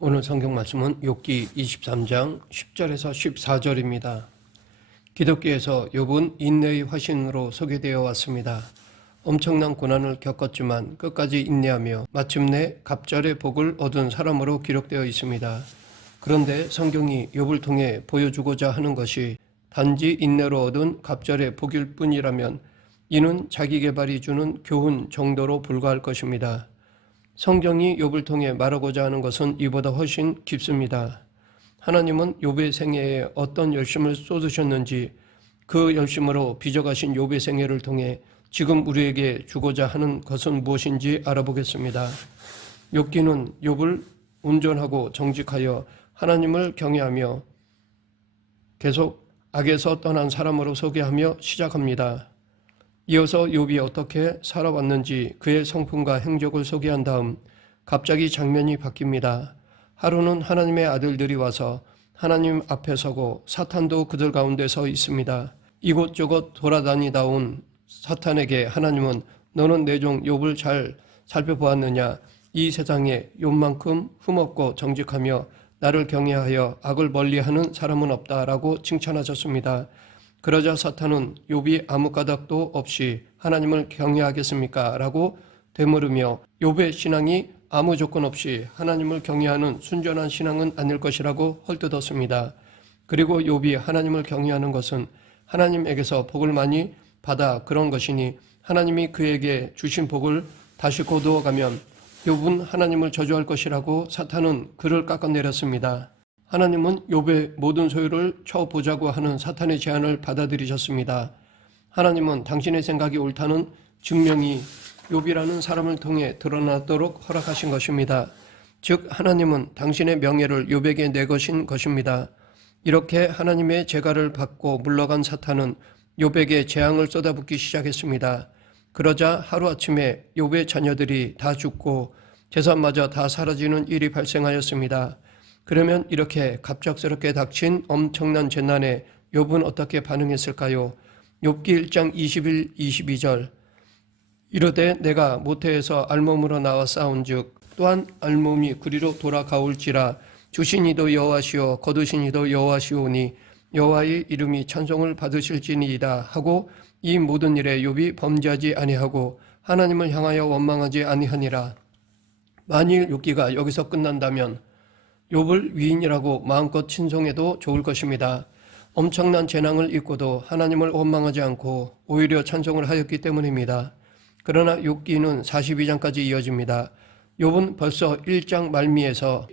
오늘 성경 말씀은 욥기 23장 10절에서 14절입니다. 기독교에서 욥은 인내의 화신으로 소개되어 왔습니다. 엄청난 고난을 겪었지만 끝까지 인내하며 마침내 갑절의 복을 얻은 사람으로 기록되어 있습니다. 그런데 성경이 욥을 통해 보여주고자 하는 것이 단지 인내로 얻은 갑절의 복일 뿐이라면 이는 자기 개발이 주는 교훈 정도로 불과할 것입니다. 성경이 욥을 통해 말하고자 하는 것은 이보다 훨씬 깊습니다. 하나님은 욥의 생애에 어떤 열심을 쏟으셨는지 그 열심으로 빚어가신 욥의 생애를 통해 지금 우리에게 주고자 하는 것은 무엇인지 알아보겠습니다. 욥기는 욥을 온전하고 정직하여 하나님을 경외하며 계속 악에서 떠난 사람으로 소개하며 시작합니다. 이어서 욥이 어떻게 살아왔는지 그의 성품과 행적을 소개한 다음 갑자기 장면이 바뀝니다. 하루는 하나님의 아들들이 와서 하나님 앞에 서고 사탄도 그들 가운데 서 있습니다. 이곳저곳 돌아다니다 온 사탄에게 하나님은 너는 내 종 욥을 잘 살펴보았느냐? 이 세상에 욥만큼 흠없고 정직하며 나를 경외하여 악을 멀리하는 사람은 없다라고 칭찬하셨습니다. 그러자 사탄은 욥이 아무 까닭도 없이 하나님을 경외하겠습니까? 라고 되물으며 욥의 신앙이 아무 조건 없이 하나님을 경외하는 순전한 신앙은 아닐 것이라고 헐뜯었습니다. 그리고 욥이 하나님을 경외하는 것은 하나님에게서 복을 많이 받아 그런 것이니 하나님이 그에게 주신 복을 다시 거두어가면 욥은 하나님을 저주할 것이라고 사탄은 그를 깎아내렸습니다. 하나님은 욥의 모든 소유를 쳐보자고 하는 사탄의 제안을 받아들이셨습니다. 하나님은 당신의 생각이 옳다는 증명이 욥이라는 사람을 통해 드러나도록 허락하신 것입니다. 즉 하나님은 당신의 명예를 욥에게 내거신 것입니다. 이렇게 하나님의 제가를 받고 물러간 사탄은 욥에게 재앙을 쏟아붓기 시작했습니다. 그러자 하루아침에 욥의 자녀들이 다 죽고 재산마저 다 사라지는 일이 발생하였습니다. 그러면 이렇게 갑작스럽게 닥친 엄청난 재난에 욥은 어떻게 반응했을까요? 욥기 1장 21, 22절 이르되 내가 모태에서 알몸으로 나와 싸운즉 또한 알몸이 구리로 돌아가올지라 주신 이도 여호와시오 거두신 이도 여호와시오니 여호와의 이름이 찬송을 받으실지니이다 하고 이 모든 일에 욥이 범죄하지 아니하고 하나님을 향하여 원망하지 아니하니라. 만일 욥기가 여기서 끝난다면 욥을 위인이라고 마음껏 칭송해도 좋을 것입니다. 엄청난 재난을 입고도 하나님을 원망하지 않고 오히려 찬송을 하였기 때문입니다. 그러나 욥기는 42장까지 이어집니다. 욥은 벌써 1장 말미에서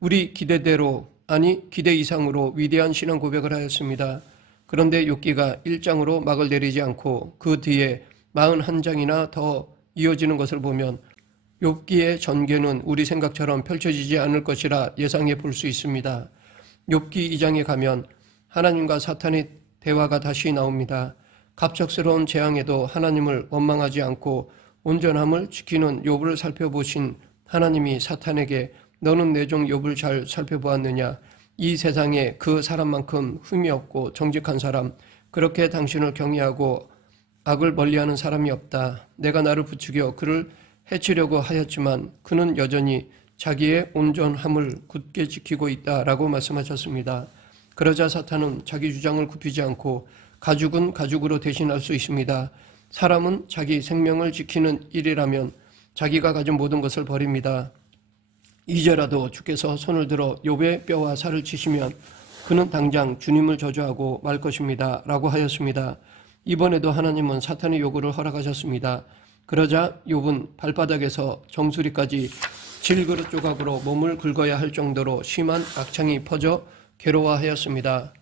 우리 기대대로 아니 기대 이상으로 위대한 신앙 고백을 하였습니다. 그런데 욥기가 1장으로 막을 내리지 않고 그 뒤에 41장이나 더 이어지는 것을 보면 욥기의 전개는 우리 생각처럼 펼쳐지지 않을 것이라 예상해 볼 수 있습니다. 욥기 2장에 가면 하나님과 사탄의 대화가 다시 나옵니다. 갑작스러운 재앙에도 하나님을 원망하지 않고 온전함을 지키는 욥을 살펴보신 하나님이 사탄에게 너는 내 종 욥을 잘 살펴보았느냐? 이 세상에 그 사람만큼 흠이 없고 정직한 사람, 그렇게 당신을 경외하고 악을 멀리하는 사람이 없다. 내가 나를 부추겨 그를 해치려고 하였지만 그는 여전히 자기의 온전함을 굳게 지키고 있다라고 말씀하셨습니다. 그러자 사탄은 자기 주장을 굽히지 않고 가죽은 가죽으로 대신할 수 있습니다. 사람은 자기 생명을 지키는 일이라면 자기가 가진 모든 것을 버립니다. 이제라도 주께서 손을 들어 욥의 뼈와 살을 치시면 그는 당장 주님을 저주하고 말 것입니다 라고 하였습니다. 이번에도 하나님은 사탄의 요구를 허락하셨습니다. 그러자 욥은 발바닥에서 정수리까지 질그릇 조각으로 몸을 긁어야 할 정도로 심한 악창이 퍼져 괴로워하였습니다.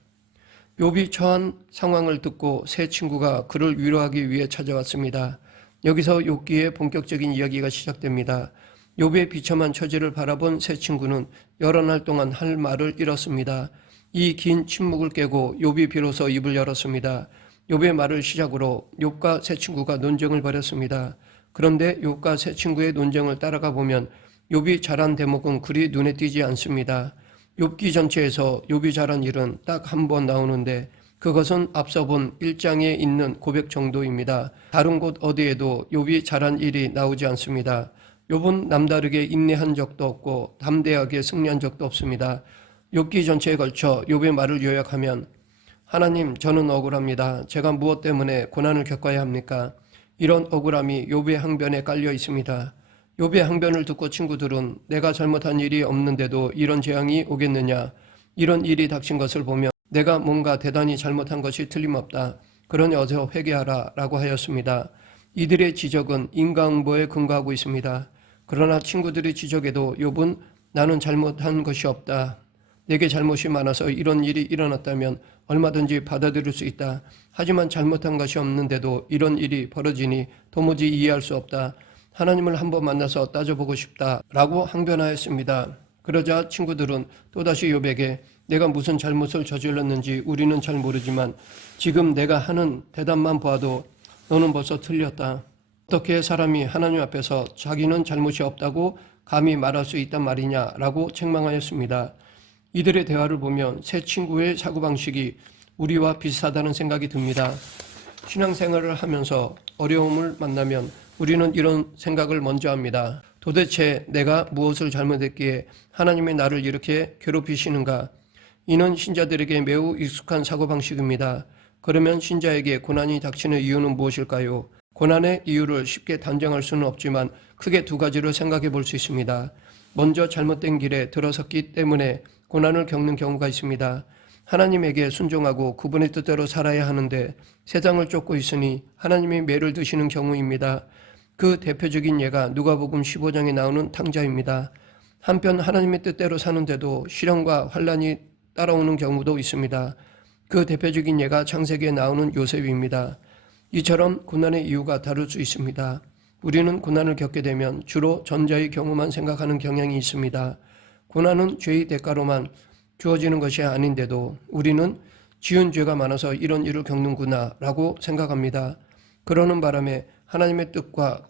욥이 처한 상황을 듣고 세 친구가 그를 위로하기 위해 찾아왔습니다. 여기서 욥기의 본격적인 이야기가 시작됩니다. 욥의 비참한 처지를 바라본 세 친구는 여러 날 동안 할 말을 잃었습니다. 이 긴 침묵을 깨고 욥이 비로소 입을 열었습니다. 욥의 말을 시작으로 욥과 세 친구가 논쟁을 벌였습니다. 그런데 욥과 세 친구의 논쟁을 따라가 보면 욥이 잘한 대목은 그리 눈에 띄지 않습니다. 욥기 전체에서 욥이 잘한 일은 딱 한 번 나오는데 그것은 앞서 본 1장에 있는 고백 정도입니다. 다른 곳 어디에도 욥이 잘한 일이 나오지 않습니다. 욥은 남다르게 인내한 적도 없고 담대하게 승리한 적도 없습니다. 욥기 전체에 걸쳐 욥의 말을 요약하면 하나님, 저는 억울합니다. 제가 무엇 때문에 고난을 겪어야 합니까? 이런 억울함이 욥의 항변에 깔려 있습니다. 욥의 항변을 듣고 친구들은 내가 잘못한 일이 없는데도 이런 재앙이 오겠느냐? 이런 일이 닥친 것을 보면 내가 뭔가 대단히 잘못한 것이 틀림없다. 그러니 어서 회개하라 라고 하였습니다. 이들의 지적은 인과응보에 근거하고 있습니다. 그러나 친구들의 지적에도 욥은 나는 잘못한 것이 없다. 내게 잘못이 많아서 이런 일이 일어났다면 얼마든지 받아들일 수 있다. 하지만 잘못한 것이 없는데도 이런 일이 벌어지니 도무지 이해할 수 없다. 하나님을 한번 만나서 따져보고 싶다 라고 항변하였습니다. 그러자 친구들은 또다시 욥에게 내가 무슨 잘못을 저질렀는지 우리는 잘 모르지만 지금 내가 하는 대답만 보아도 너는 벌써 틀렸다. 어떻게 사람이 하나님 앞에서 자기는 잘못이 없다고 감히 말할 수 있단 말이냐라고 책망하였습니다. 이들의 대화를 보면 세 친구의 사고방식이 우리와 비슷하다는 생각이 듭니다. 신앙생활을 하면서 어려움을 만나면 우리는 이런 생각을 먼저 합니다. 도대체 내가 무엇을 잘못했기에 하나님이 나를 이렇게 괴롭히시는가? 이는 신자들에게 매우 익숙한 사고방식입니다. 그러면 신자에게 고난이 닥치는 이유는 무엇일까요? 고난의 이유를 쉽게 단정할 수는 없지만 크게 두 가지를 생각해 볼 수 있습니다. 먼저 잘못된 길에 들어섰기 때문에 고난을 겪는 경우가 있습니다. 하나님에게 순종하고 그분의 뜻대로 살아야 하는데 세상을 쫓고 있으니 하나님의 매를 드시는 경우입니다. 그 대표적인 예가 누가복음 15장에 나오는 탕자입니다. 한편 하나님의 뜻대로 사는데도 시련과 환난이 따라오는 경우도 있습니다. 그 대표적인 예가 창세기에 나오는 요셉입니다. 이처럼 고난의 이유가 다를 수 있습니다. 우리는 고난을 겪게 되면 주로 전자의 경우만 생각하는 경향이 있습니다. 고난은 죄의 대가로만 주어지는 것이 아닌데도 우리는 지은 죄가 많아서 이런 일을 겪는구나 라고 생각합니다. 그러는 바람에 하나님의 뜻과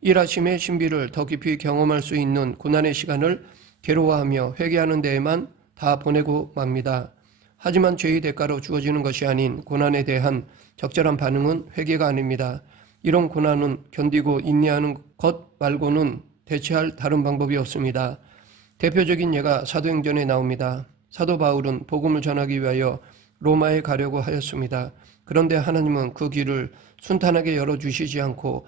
일하심의 신비를 더 깊이 경험할 수 있는 고난의 시간을 괴로워하며 회개하는 데에만 다 보내고 맙니다. 하지만 죄의 대가로 주어지는 것이 아닌 고난에 대한 적절한 반응은 회개가 아닙니다. 이런 고난은 견디고 인내하는 것 말고는 대체할 다른 방법이 없습니다. 대표적인 예가 사도행전에 나옵니다. 사도 바울은 복음을 전하기 위하여 로마에 가려고 하였습니다. 그런데 하나님은 그 길을 순탄하게 열어주시지 않고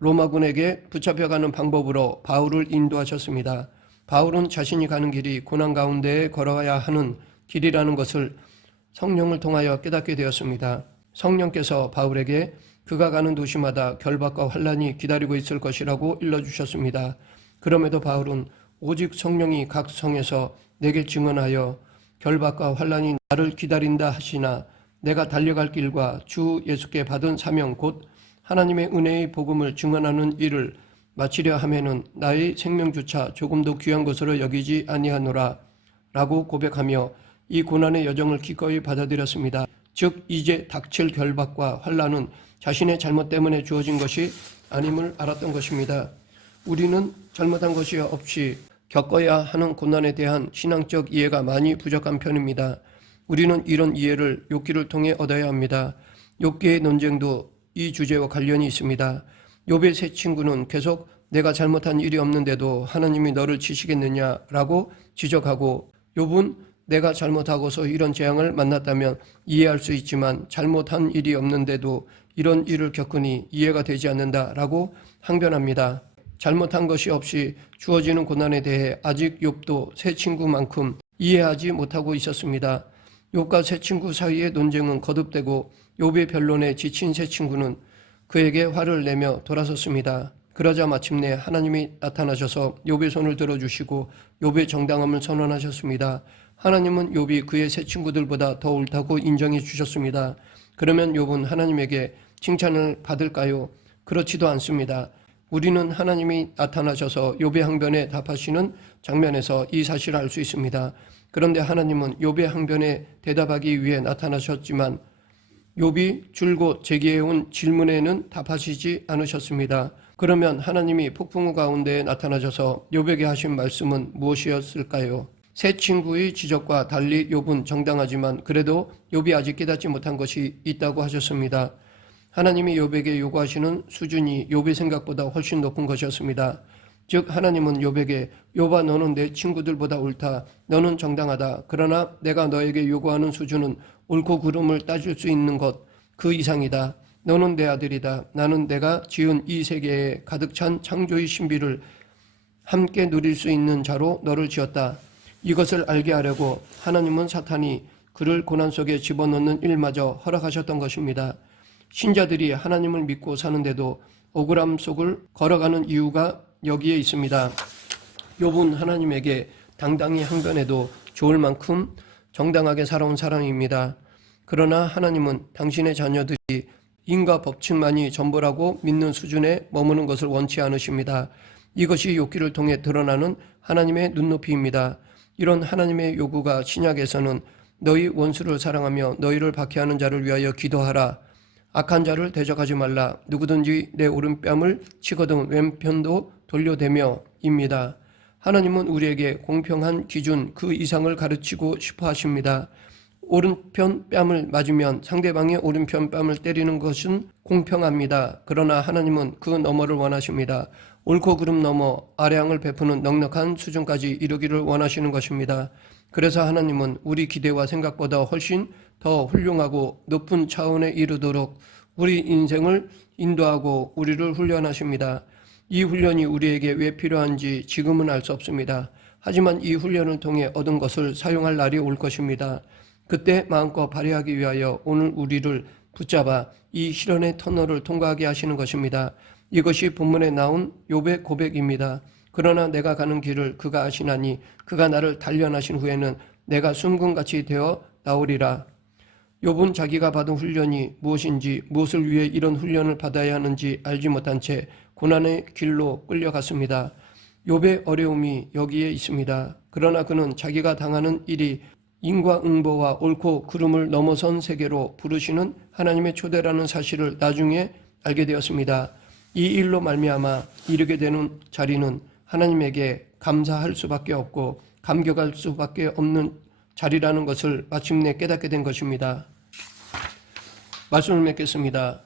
로마군에게 붙잡혀가는 방법으로 바울을 인도하셨습니다. 바울은 자신이 가는 길이 고난 가운데에 걸어가야 하는 길이라는 것을 성령을 통하여 깨닫게 되었습니다. 성령께서 바울에게 그가 가는 도시마다 결박과 환난이 기다리고 있을 것이라고 일러주셨습니다. 그럼에도 바울은 오직 성령이 각 성에서 내게 증언하여 결박과 환난이 나를 기다린다 하시나 내가 달려갈 길과 주 예수께 받은 사명 곧 하나님의 은혜의 복음을 증언하는 일을 마치려 하면은 나의 생명조차 조금도 귀한 것으로 여기지 아니하노라 라고 고백하며 이 고난의 여정을 기꺼이 받아들였습니다. 즉 이제 닥칠 결박과 환난은 자신의 잘못 때문에 주어진 것이 아님을 알았던 것입니다. 우리는 잘못한 것이 없이 겪어야 하는 고난에 대한 신앙적 이해가 많이 부족한 편입니다. 우리는 이런 이해를 욥기를 통해 얻어야 합니다. 욥기의 논쟁도 이 주제와 관련이 있습니다. 욥의 세 친구는 계속 내가 잘못한 일이 없는데도 하나님이 너를 치시겠느냐라고 지적하고 욥은 내가 잘못하고서 이런 재앙을 만났다면 이해할 수 있지만 잘못한 일이 없는데도 이런 일을 겪으니 이해가 되지 않는다라고 항변합니다. 잘못한 것이 없이 주어지는 고난에 대해 아직 욥도 세 친구만큼 이해하지 못하고 있었습니다. 욥과 세 친구 사이의 논쟁은 거듭되고 욥의 변론에 지친 세 친구는 그에게 화를 내며 돌아섰습니다. 그러자 마침내 하나님이 나타나셔서 욥의 손을 들어주시고 욥의 정당함을 선언하셨습니다. 하나님은 욥이 그의 세 친구들보다 더 옳다고 인정해 주셨습니다. 그러면 욥은 하나님에게 칭찬을 받을까요? 그렇지도 않습니다. 우리는 하나님이 나타나셔서 욥의 항변에 답하시는 장면에서 이 사실을 알 수 있습니다. 그런데 하나님은 욥의 항변에 대답하기 위해 나타나셨지만 욥이 줄곧 제기해온 질문에는 답하시지 않으셨습니다. 그러면 하나님이 폭풍우 가운데 나타나셔서 욥에게 하신 말씀은 무엇이었을까요? 세 친구의 지적과 달리 욥은 정당하지만 그래도 욥이 아직 깨닫지 못한 것이 있다고 하셨습니다. 하나님이 욥에게 요구하시는 수준이 욥의 생각보다 훨씬 높은 것이었습니다. 즉 하나님은 욥에게 욥아 너는 내 친구들보다 옳다. 너는 정당하다. 그러나 내가 너에게 요구하는 수준은 옳고 그름을 따질 수 있는 것 그 이상이다. 너는 내 아들이다. 나는 내가 지은 이 세계에 가득 찬 창조의 신비를 함께 누릴 수 있는 자로 너를 지었다. 이것을 알게 하려고 하나님은 사탄이 그를 고난 속에 집어넣는 일마저 허락하셨던 것입니다. 신자들이 하나님을 믿고 사는데도 억울함 속을 걸어가는 이유가 여기에 있습니다. 욥은 하나님에게 당당히 항변해도 좋을 만큼 정당하게 살아온 사람입니다. 그러나 하나님은 당신의 자녀들이 인과 법칙만이 전부라고 믿는 수준에 머무는 것을 원치 않으십니다. 이것이 욥기를 통해 드러나는 하나님의 눈높이입니다. 이런 하나님의 요구가 신약에서는 너희 원수를 사랑하며 너희를 박해하는 자를 위하여 기도하라. 악한 자를 대적하지 말라. 누구든지 내 오른뺨을 치거든 왼편도 돌려대며 입니다. 하나님은 우리에게 공평한 기준 그 이상을 가르치고 싶어 하십니다. 오른편 뺨을 맞으면 상대방의 오른편 뺨을 때리는 것은 공평합니다. 그러나 하나님은 그 너머를 원하십니다. 옳고 그름 넘어 아량을 베푸는 넉넉한 수준까지 이르기를 원하시는 것입니다. 그래서 하나님은 우리 기대와 생각보다 훨씬 더 훌륭하고 높은 차원에 이르도록 우리 인생을 인도하고 우리를 훈련하십니다. 이 훈련이 우리에게 왜 필요한지 지금은 알 수 없습니다. 하지만 이 훈련을 통해 얻은 것을 사용할 날이 올 것입니다. 그때 마음껏 발휘하기 위하여 오늘 우리를 붙잡아 이 시련의 터널을 통과하게 하시는 것입니다. 이것이 본문에 나온 욥의 고백입니다. 그러나 내가 가는 길을 그가 아시나니 그가 나를 단련하신 후에는 내가 숨금같이 되어 나오리라. 욥은 자기가 받은 훈련이 무엇인지 무엇을 위해 이런 훈련을 받아야 하는지 알지 못한 채 고난의 길로 끌려갔습니다. 욥의 어려움이 여기에 있습니다. 그러나 그는 자기가 당하는 일이 인과응보와 옳고 그름을 넘어선 세계로 부르시는 하나님의 초대라는 사실을 나중에 알게 되었습니다. 이 일로 말미암아 이르게 되는 자리는 하나님에게 감사할 수밖에 없고 감격할 수밖에 없는 자리라는 것을 마침내 깨닫게 된 것입니다. 말씀을 맺겠습니다.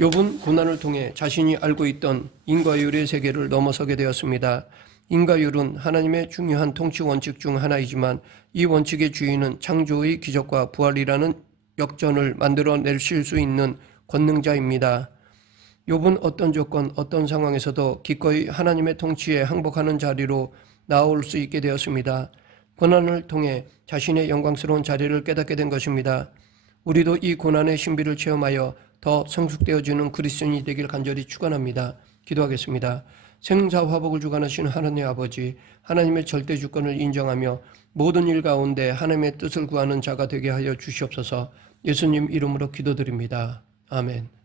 욥은 고난을 통해 자신이 알고 있던 인과율의 세계를 넘어서게 되었습니다. 인과율은 하나님의 중요한 통치 원칙 중 하나이지만 이 원칙의 주인은 창조의 기적과 부활이라는 역전을 만들어내실 수 있는 권능자입니다. 욥은 어떤 조건, 어떤 상황에서도 기꺼이 하나님의 통치에 항복하는 자리로 나올 수 있게 되었습니다. 고난을 통해 자신의 영광스러운 자리를 깨닫게 된 것입니다. 우리도 이 고난의 신비를 체험하여 더 성숙되어지는 그리스도인이 되길 간절히 축원합니다. 기도하겠습니다. 생사화복을 주관하시는 하나님 아버지, 하나님의 절대 주권을 인정하며 모든 일 가운데 하나님의 뜻을 구하는 자가 되게 하여 주시옵소서. 예수님 이름으로 기도드립니다. 아멘.